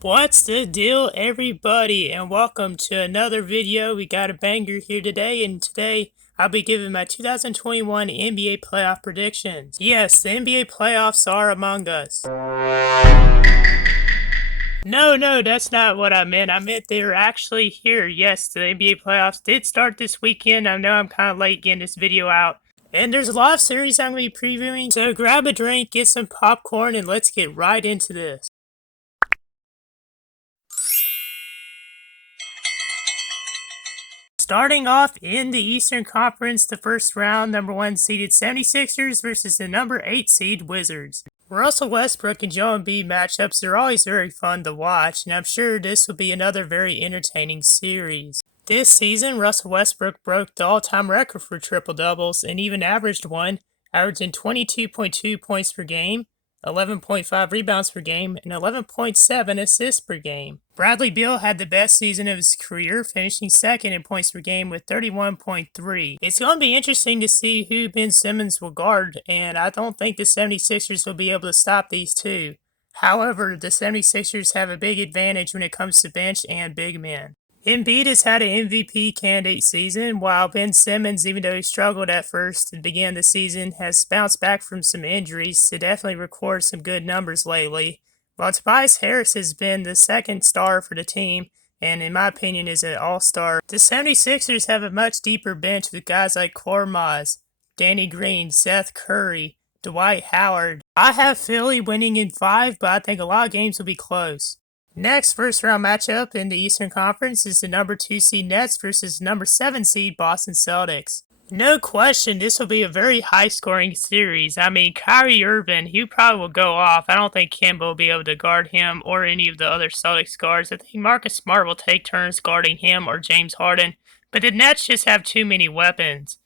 What's the deal, everybody, and welcome to another video. We got a banger here today, and today I'll be giving my 2021 NBA playoff predictions. Yes, the NBA playoffs are among us. No, that's not what I meant. I meant they're actually here. Yes, the NBA playoffs did start this weekend. I know I'm kind of late getting this video out. And there's a lot of series I'm going to be previewing, so grab a drink, get some popcorn, and let's get right into this. Starting off in the Eastern Conference, the first round, number 1 seeded 76ers versus the number 8 seed Wizards. Russell Westbrook and Joel Embiid matchups are always very fun to watch, and I'm sure this will be another very entertaining series. This season, Russell Westbrook broke the all-time record for triple-doubles and even averaged one, averaging 22.2 points per game, 11.5 rebounds per game, and 11.7 assists per game. Bradley Beal had the best season of his career, finishing second in points per game with 31.3. It's going to be interesting to see who Ben Simmons will guard, and I don't think the 76ers will be able to stop these two. However, the 76ers have a big advantage when it comes to bench and big men. Embiid has had an MVP candidate season, while Ben Simmons, even though he struggled at first to begin the season, has bounced back from some injuries to definitely record some good numbers lately. While Tobias Harris has been the second star for the team, and in my opinion is an all-star, the 76ers have a much deeper bench with guys like Kormaz, Danny Green, Seth Curry, Dwight Howard. I have Philly winning in 5, but I think a lot of games will be close. Next, first round matchup in the Eastern Conference is the number 2 seed Nets versus number 7 seed Boston Celtics. No question, this will be a very high-scoring series. I mean, Kyrie Irving, he probably will go off. I don't think Kemba will be able to guard him or any of the other Celtics guards. I think Marcus Smart will take turns guarding him or James Harden. But the Nets just have too many weapons.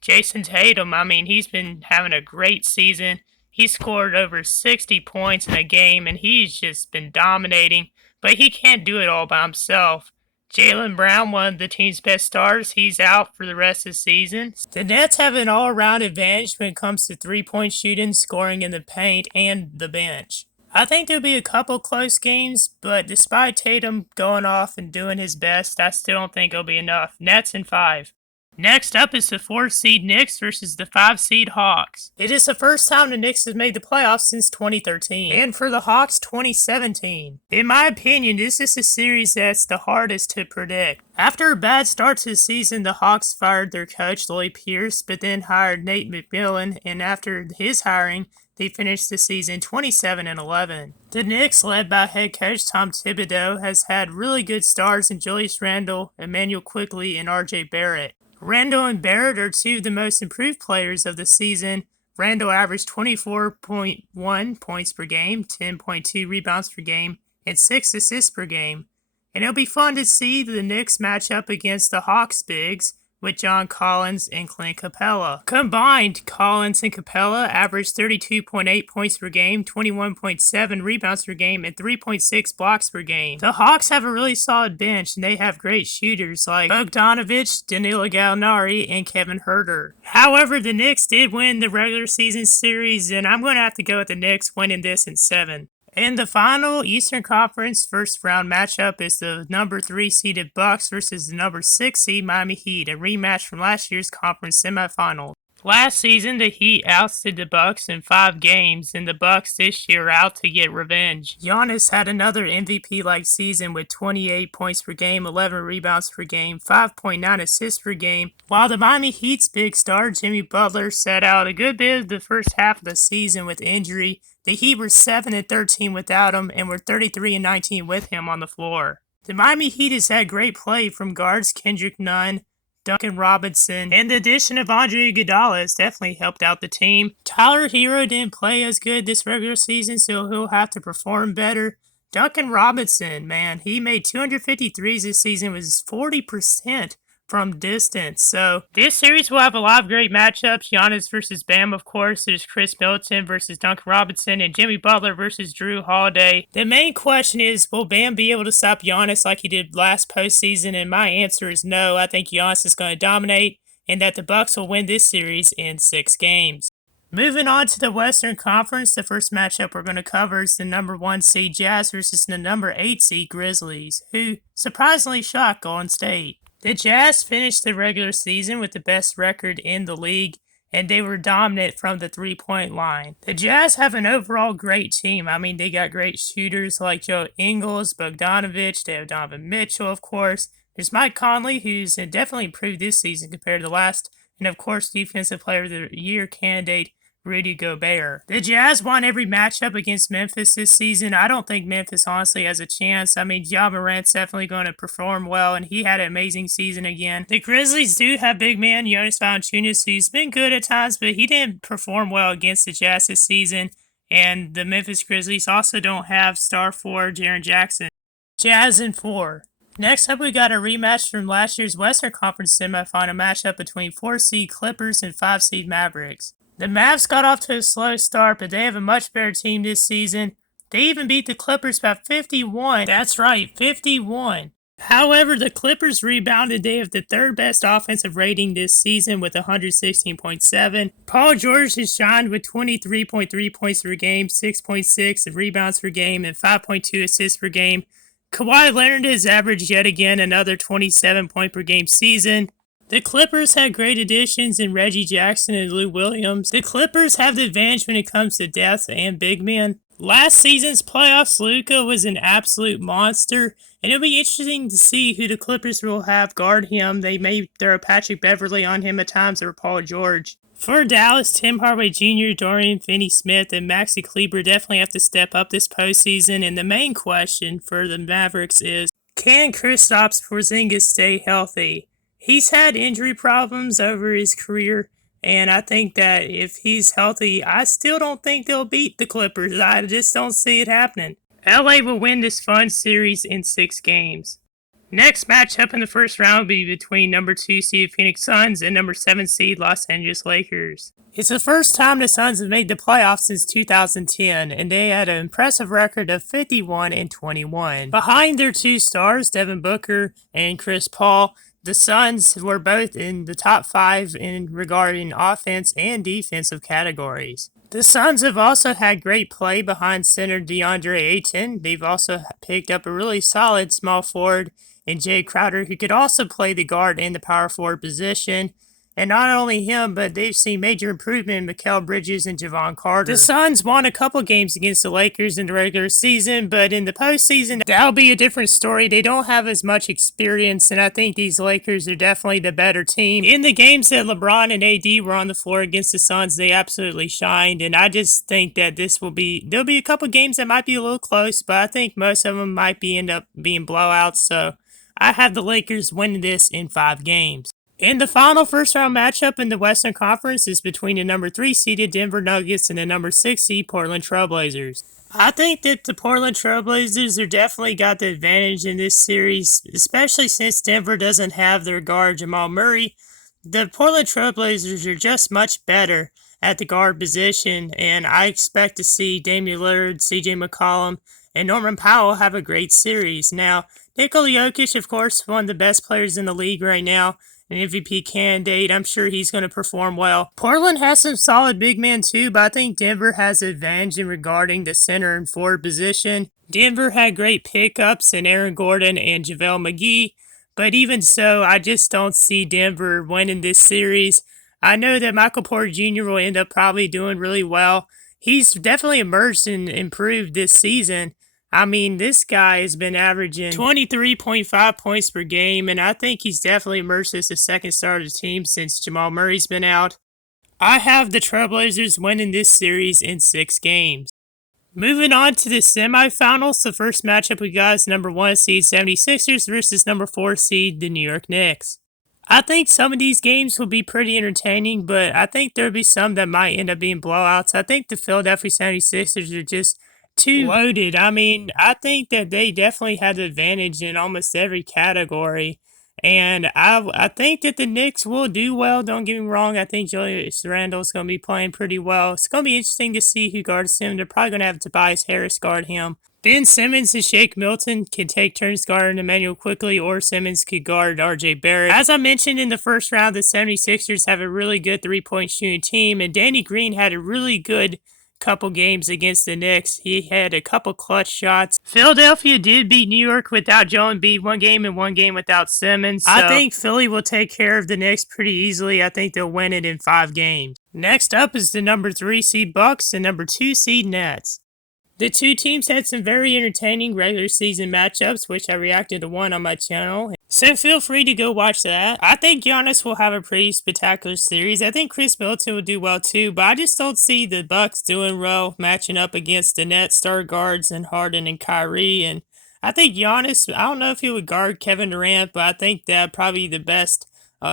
Jason Tatum, I mean, he's been having a great season. He scored over 60 points in a game, and he's just been dominating. But he can't do it all by himself. Jaylen Brown, one of the team's best stars, he's out for the rest of the season. The Nets have an all-around advantage when it comes to three-point shooting, scoring in the paint, and the bench. I think there'll be a couple close games, but despite Tatum going off and doing his best, I still don't think it'll be enough. Nets in 5. Next up is the 4 seed Knicks versus the 5 seed Hawks. It is the first time the Knicks has made the playoffs since 2013, and for the Hawks, 2017. In my opinion, this is a series that's the hardest to predict. After a bad start to the season, the Hawks fired their coach, Lloyd Pierce, but then hired Nate McMillan, and after his hiring, they finished the season 27-11. The Knicks, led by head coach Tom Thibodeau, has had really good stars in Julius Randle, Emmanuel Quickley, and R.J. Barrett. Randle and Barrett are two of the most improved players of the season. Randle averaged 24.1 points per game, 10.2 rebounds per game, and 6 assists per game. And it'll be fun to see the Knicks match up against the Hawks bigs with John Collins and Clint Capella. Combined, Collins and Capella averaged 32.8 points per game, 21.7 rebounds per game, and 3.6 blocks per game. The Hawks have a really solid bench, and they have great shooters like Bogdanovich, Danilo Gallinari, and Kevin Huerter. However, the Knicks did win the regular season series, and I'm going to have to go with the Knicks winning this in 7. In the final Eastern Conference first round matchup is the number 3 seeded Bucks versus the number 6 seed Miami Heat, a rematch from last year's conference semifinal. Last season, the Heat ousted the Bucks in 5 games, and the Bucks this year are out to get revenge. Giannis had another MVP-like season with 28 points per game, 11 rebounds per game, 5.9 assists per game, while the Miami Heat's big star, Jimmy Butler, sat out a good bit of the first half of the season with injury. The Heat were 7-13 without him and were 33-19 with him on the floor. The Miami Heat has had great play from guards Kendrick Nunn, Duncan Robinson, and the addition of Andre Iguodala has definitely helped out the team. Tyler Hero didn't play as good this regular season, so he'll have to perform better. Duncan Robinson, man, he made 253s this season, was 40% from distance. So this series will have a lot of great matchups. Giannis versus Bam, of course. There's Chris Middleton versus Duncan Robinson and Jimmy Butler versus Drew Holiday. The main question is, will Bam be able to stop Giannis like he did last postseason? And my answer is no. I think Giannis is going to dominate and that the Bucks will win this series in 6 games. Moving on to the Western Conference, the first matchup we're going to cover is the number 1 seed Jazz versus the number 8 seed Grizzlies, who surprisingly shocked Golden State. The Jazz finished the regular season with the best record in the league, and they were dominant from the three-point line. The Jazz have an overall great team. I mean, they got great shooters like Joe Ingles, Bogdanovich, they have Donovan Mitchell, of course. There's Mike Conley, who's definitely improved this season compared to last, and of course, Defensive Player of the Year candidate Rudy Gobert. The Jazz won every matchup against Memphis this season. I don't think Memphis honestly has a chance. I mean, Ja Morant's definitely going to perform well, and he had an amazing season again. The Grizzlies do have big man Jonas Valanciunas, who's been good at times, but he didn't perform well against the Jazz this season. And the Memphis Grizzlies also don't have star forward Jaren Jackson. Jazz in 4. Next up, we got a rematch from last year's Western Conference semifinal matchup between 4 seed Clippers and 5 seed Mavericks. The Mavs got off to a slow start, but they have a much better team this season. They even beat the Clippers by 51. That's right, 51. However, the Clippers rebounded. They have the third best offensive rating this season with 116.7. Paul George has shined with 23.3 points per game, 6.6 rebounds per game, and 5.2 assists per game. Kawhi Leonard has averaged yet again another 27 point per game season. The Clippers had great additions in Reggie Jackson and Lou Williams. The Clippers have the advantage when it comes to depth and big men. Last season's playoffs, Luka was an absolute monster, and it'll be interesting to see who the Clippers will have guard him. They may throw Patrick Beverley on him at times or Paul George. For Dallas, Tim Hardaway Jr., Dorian Finney-Smith, and Maxi Kleber definitely have to step up this postseason, and the main question for the Mavericks is, can Kristaps Porzingis stay healthy? He's had injury problems over his career, and I think that if he's healthy, I still don't think they'll beat the Clippers. I just don't see it happening. LA will win this fun series in 6 games. Next matchup in the first round will be between number 2 seed Phoenix Suns and number 7 seed Los Angeles Lakers. It's the first time the Suns have made the playoffs since 2010, and they had an impressive record of 51-21. Behind their 2 stars, Devin Booker and Chris Paul, the Suns were both in the top 5 in regarding offense and defensive categories. The Suns have also had great play behind center DeAndre Ayton. They've also picked up a really solid small forward in Jay Crowder, who could also play the guard and the power forward position. And not only him, but they've seen major improvement in Mikal Bridges and Javon Carter. The Suns won a couple games against the Lakers in the regular season, but in the postseason, that'll be a different story. They don't have as much experience, and I think these Lakers are definitely the better team. In the games that LeBron and AD were on the floor against the Suns, they absolutely shined, and I just think that there'll be a couple games that might be a little close, but I think most of them might end up being blowouts, so I have the Lakers winning this in 5 games. In the final first-round matchup in the Western Conference is between the number 3 seeded Denver Nuggets and the number 6 seed Portland Trailblazers. I think that the Portland Trailblazers are definitely got the advantage in this series, especially since Denver doesn't have their guard Jamal Murray. The Portland Trailblazers are just much better at the guard position, and I expect to see Damian Lillard, CJ McCollum, and Norman Powell have a great series. Now, Nikola Jokic, of course, one of the best players in the league right now, an MVP candidate. I'm sure he's going to perform well. Portland has some solid big men too, but I think Denver has an advantage in regarding the center and forward position. Denver had great pickups in Aaron Gordon and JaVale McGee, but even so, I just don't see Denver winning this series. I know that Michael Porter Jr. will end up probably doing really well. He's definitely emerged and improved this season. I mean, this guy has been averaging 23.5 points per game, and I think he's definitely emerged as the second star of the team since Jamal Murray's been out. I have the Trailblazers winning this series in 6 games. Moving on to the semifinals, the first matchup we got is number 1 seed 76ers versus number 4 seed the New York Knicks. I think some of these games will be pretty entertaining, but I think there'll be some that might end up being blowouts. I think the Philadelphia 76ers are just too loaded. I mean, I think that they definitely had the advantage in almost every category, And I think that the Knicks will do well. Don't get me wrong. I think Julius Randle's going to be playing pretty well. It's going to be interesting to see who guards him. They're probably going to have Tobias Harris guard him. Ben Simmons and Shake Milton can take turns guarding Emmanuel quickly, or Simmons could guard RJ Barrett. As I mentioned in the first round, the 76ers have a really good three-point shooting team, and Danny Green had a really good couple games against the Knicks. He had a couple clutch shots. Philadelphia did beat New York without Joel Embiid one game and one game without Simmons. So I think Philly will take care of the Knicks pretty easily. I think they'll win it in 5 games. Next up is the number 3 seed Bucks and number 2 seed Nets. The two teams had some very entertaining regular season matchups, which I reacted to one on my channel. So feel free to go watch that. I think Giannis will have a pretty spectacular series. I think Chris Middleton will do well too, but I just don't see the Bucks doing well matching up against the Nets star guards and Harden and Kyrie. And I think Giannis, I don't know if he would guard Kevin Durant, but I think that'd probably be the best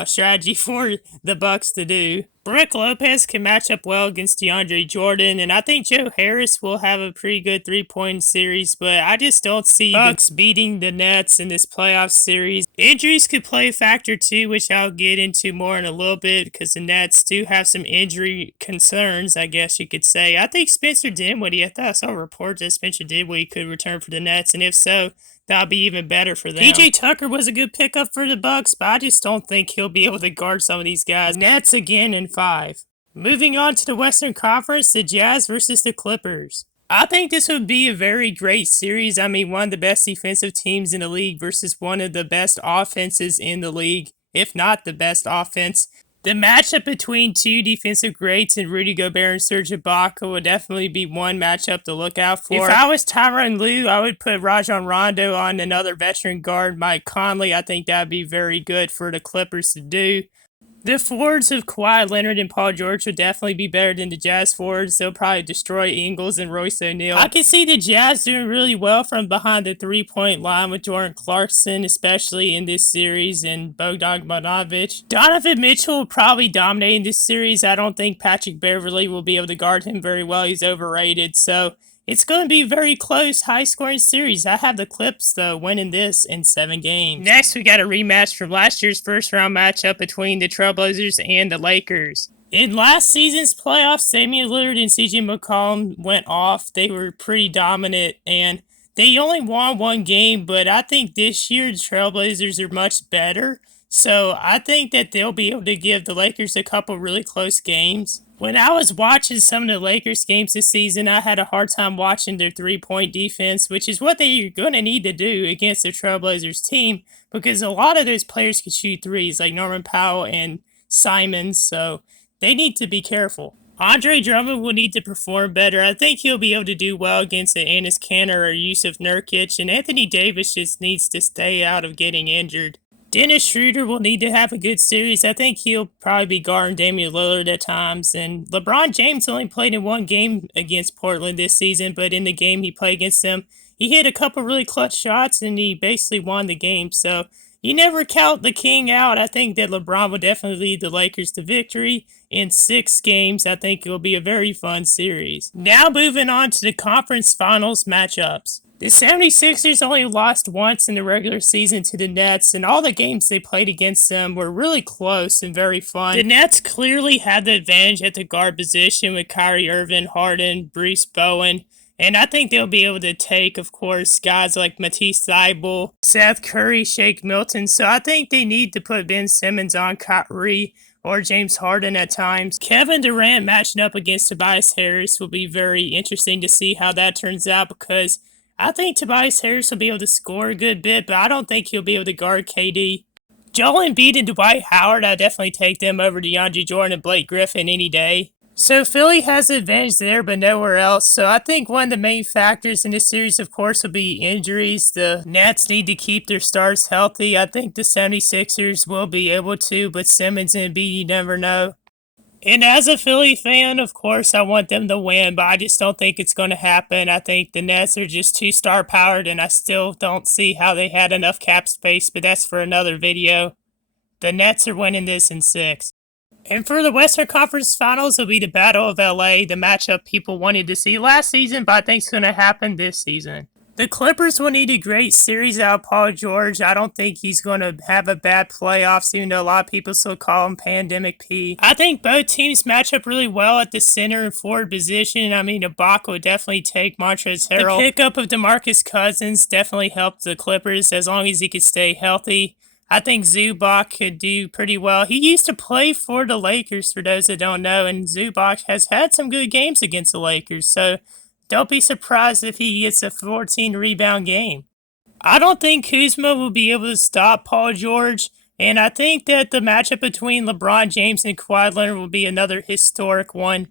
strategy for the Bucks to do. Brook Lopez can match up well against DeAndre Jordan, and I think Joe Harris will have a pretty good three-point series, but I just don't see Bucks beating the Nets in this playoff series. Injuries could play a factor too, which I'll get into more in a little bit, because the Nets do have some injury concerns, I guess you could say. I think Spencer Dinwiddie, I thought I saw reports that Spencer Dinwiddie could return for the Nets, and if so, that'll be even better for them. PJ Tucker was a good pickup for the Bucks, but I just don't think he'll be able to guard some of these guys. Nets again in 5. Moving on to the Western Conference, the Jazz versus the Clippers. I think this would be a very great series. I mean, one of the best defensive teams in the league versus one of the best offenses in the league, if not the best offense. The matchup between two defensive greats in Rudy Gobert and Serge Ibaka will definitely be one matchup to look out for. If I was Tyronn Lue, I would put Rajon Rondo on another veteran guard, Mike Conley. I think that would be very good for the Clippers to do. The forwards of Kawhi Leonard and Paul George would definitely be better than the Jazz forwards. They'll probably destroy Ingles and Royce O'Neal. I can see the Jazz doing really well from behind the three-point line with Jordan Clarkson, especially in this series, and Bogdan Bogdanovic. Donovan Mitchell will probably dominate in this series. I don't think Patrick Beverley will be able to guard him very well. He's overrated, so it's going to be a very close, high-scoring series. I have the Clips, though, winning this in 7 games. Next, we got a rematch from last year's first-round matchup between the Trailblazers and the Lakers. In last season's playoffs, Damian Lillard and CJ McCollum went off. They were pretty dominant, and they only won 1 game, but I think this year the Trailblazers are much better. So I think that they'll be able to give the Lakers a couple really close games. When I was watching some of the Lakers games this season, I had a hard time watching their three-point defense, which is what they're going to need to do against the Trailblazers team, because a lot of those players can shoot threes, like Norman Powell and Simons, so they need to be careful. Andre Drummond will need to perform better. I think he'll be able to do well against an Enes Kanter or Yusuf Nurkic, and Anthony Davis just needs to stay out of getting injured. Dennis Schroeder will need to have a good series. I think he'll probably be guarding Damian Lillard at times. And LeBron James only played in 1 game against Portland this season, but in the game he played against them, he hit a couple really clutch shots and he basically won the game. So you never count the king out. I think that LeBron will definitely lead the Lakers to victory in 6 games. I think it will be a very fun series. Now moving on to the conference finals matchups. The 76ers only lost once in the regular season to the Nets, and all the games they played against them were really close and very fun. The Nets clearly had the advantage at the guard position with Kyrie Irving, Harden, Bruce Bowen, and I think they'll be able to take, of course, guys like Matisse Thybulle, Seth Curry, Shake Milton, so I think they need to put Ben Simmons on Kyrie or James Harden at times. Kevin Durant matching up against Tobias Harris will be very interesting to see how that turns out, because I think Tobias Harris will be able to score a good bit, but I don't think he'll be able to guard KD. Joel Embiid and Dwight Howard, I definitely take them over DeAndre Jordan and Blake Griffin any day. So Philly has the advantage there, but nowhere else. So I think one of the main factors in this series, of course, will be injuries. The Nets need to keep their stars healthy. I think the 76ers will be able to, but Simmons and Embiid, you never know. And as a Philly fan, of course, I want them to win, but I just don't think it's going to happen. I think the Nets are just too star-powered, and I still don't see how they had enough cap space, but that's for another video. The Nets are winning this in 6. And for the Western Conference Finals, it'll be the Battle of LA, the matchup people wanted to see last season, but I think it's going to happen this season. The Clippers will need a great series out of Paul George. I don't think he's going to have a bad playoffs, even though a lot of people still call him Pandemic P. I think both teams match up really well at the center and forward position. I mean, Ibaka would definitely take Montrezl Harrell. The pickup of DeMarcus Cousins definitely helped the Clippers as long as he could stay healthy. I think Zubac could do pretty well. He used to play for the Lakers, for those that don't know, and Zubac has had some good games against the Lakers, so don't be surprised if he gets a 14-rebound game. I don't think Kuzma will be able to stop Paul George, and I think that the matchup between LeBron James and Kawhi Leonard will be another historic one.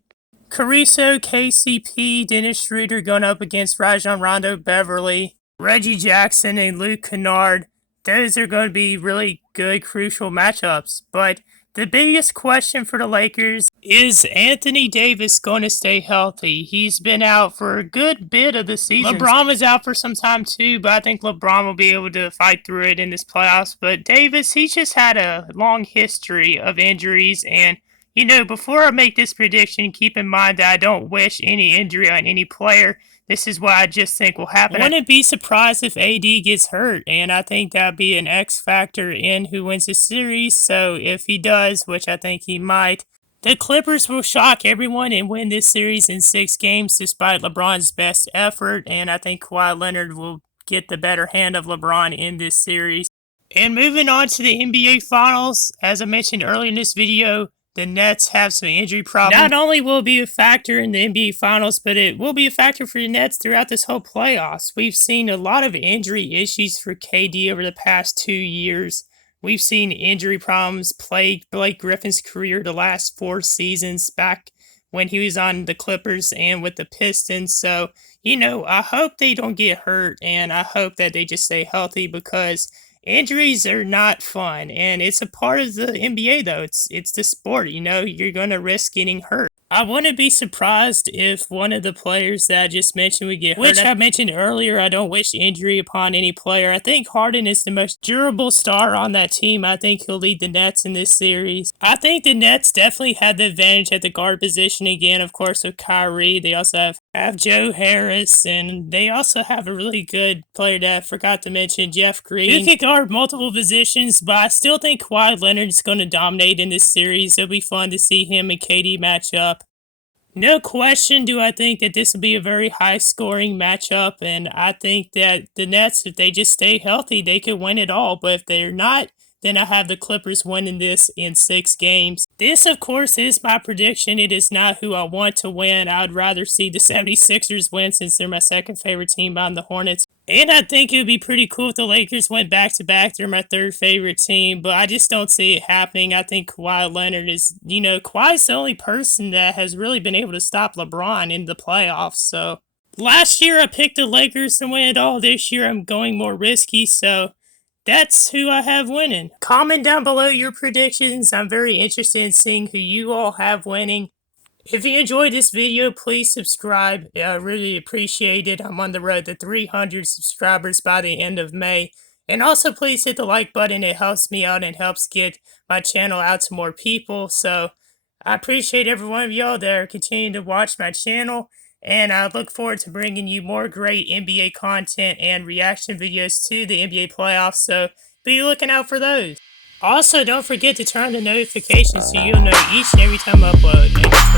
Caruso, KCP, Dennis Schroeder going up against Rajon Rondo Beverly, Reggie Jackson, and Luke Kennard. Those are going to be really good, crucial matchups, but the biggest question for the Lakers is Anthony Davis going to stay healthy? He's been out for a good bit of the season. LeBron was out for some time too, but I think LeBron will be able to fight through it in this playoffs. But Davis, he's just had a long history of injuries. And, you know, before I make this prediction, keep in mind that I don't wish any injury on any player. This is what I just think will happen. I wouldn't be surprised if AD gets hurt, and I think that would be an X factor in who wins the series. So if he does, which I think he might, the Clippers will shock everyone and win this series in 6 games despite LeBron's best effort, and I think Kawhi Leonard will get the better hand of LeBron in this series. And moving on to the NBA Finals, as I mentioned earlier in this video, the Nets have some injury problems. Not only will it be a factor in the NBA Finals, but it will be a factor for the Nets throughout this whole playoffs. We've seen a lot of injury issues for KD over the past 2 years. We've seen injury problems plague Blake Griffin's career the last 4 seasons back when he was on the Clippers and with the Pistons. So, you know, I hope they don't get hurt, and I hope that they just stay healthy because injuries are not fun, and it's a part of the NBA, though. It's the sport, you know, you're going to risk getting hurt. I wouldn't be surprised if one of the players that I just mentioned would get hurt. Which I mentioned earlier, I don't wish injury upon any player. I think Harden is the most durable star on that team. I think he'll lead the Nets in this series. I think the Nets definitely had the advantage at the guard position again, of course, with Kyrie. They also have Joe Harris, and they also have a really good player that I forgot to mention, Jeff Green. He can guard multiple positions, but I still think Kawhi Leonard is going to dominate in this series. It'll be fun to see him and KD match up. No question do I think that this will be a very high-scoring matchup, and I think that the Nets, if they just stay healthy, they could win it all. But if they're not, then I have the Clippers winning this in 6 games. This, of course, is my prediction. It is not who I want to win. I'd rather see the 76ers win since they're my second favorite team behind the Hornets. And I think it would be pretty cool if the Lakers went back-to-back. They're my 3rd favorite team, but I just don't see it happening. I think Kawhi Leonard is, you know, Kawhi's the only person that has really been able to stop LeBron in the playoffs. So last year I picked the Lakers to win it all. This year I'm going more risky, so that's who I have winning. Comment down below your predictions. I'm very interested in seeing who you all have winning. If you enjoyed this video, please subscribe. I really appreciate it. I'm on the road to 300 subscribers by the end of May. And also, please hit the like button. It helps me out and helps get my channel out to more people. So, I appreciate every one of y'all that are continuing to watch my channel. And I look forward to bringing you more great NBA content and reaction videos to the NBA playoffs. So, be looking out for those. Also, don't forget to turn on the notifications so you'll know each and every time I upload.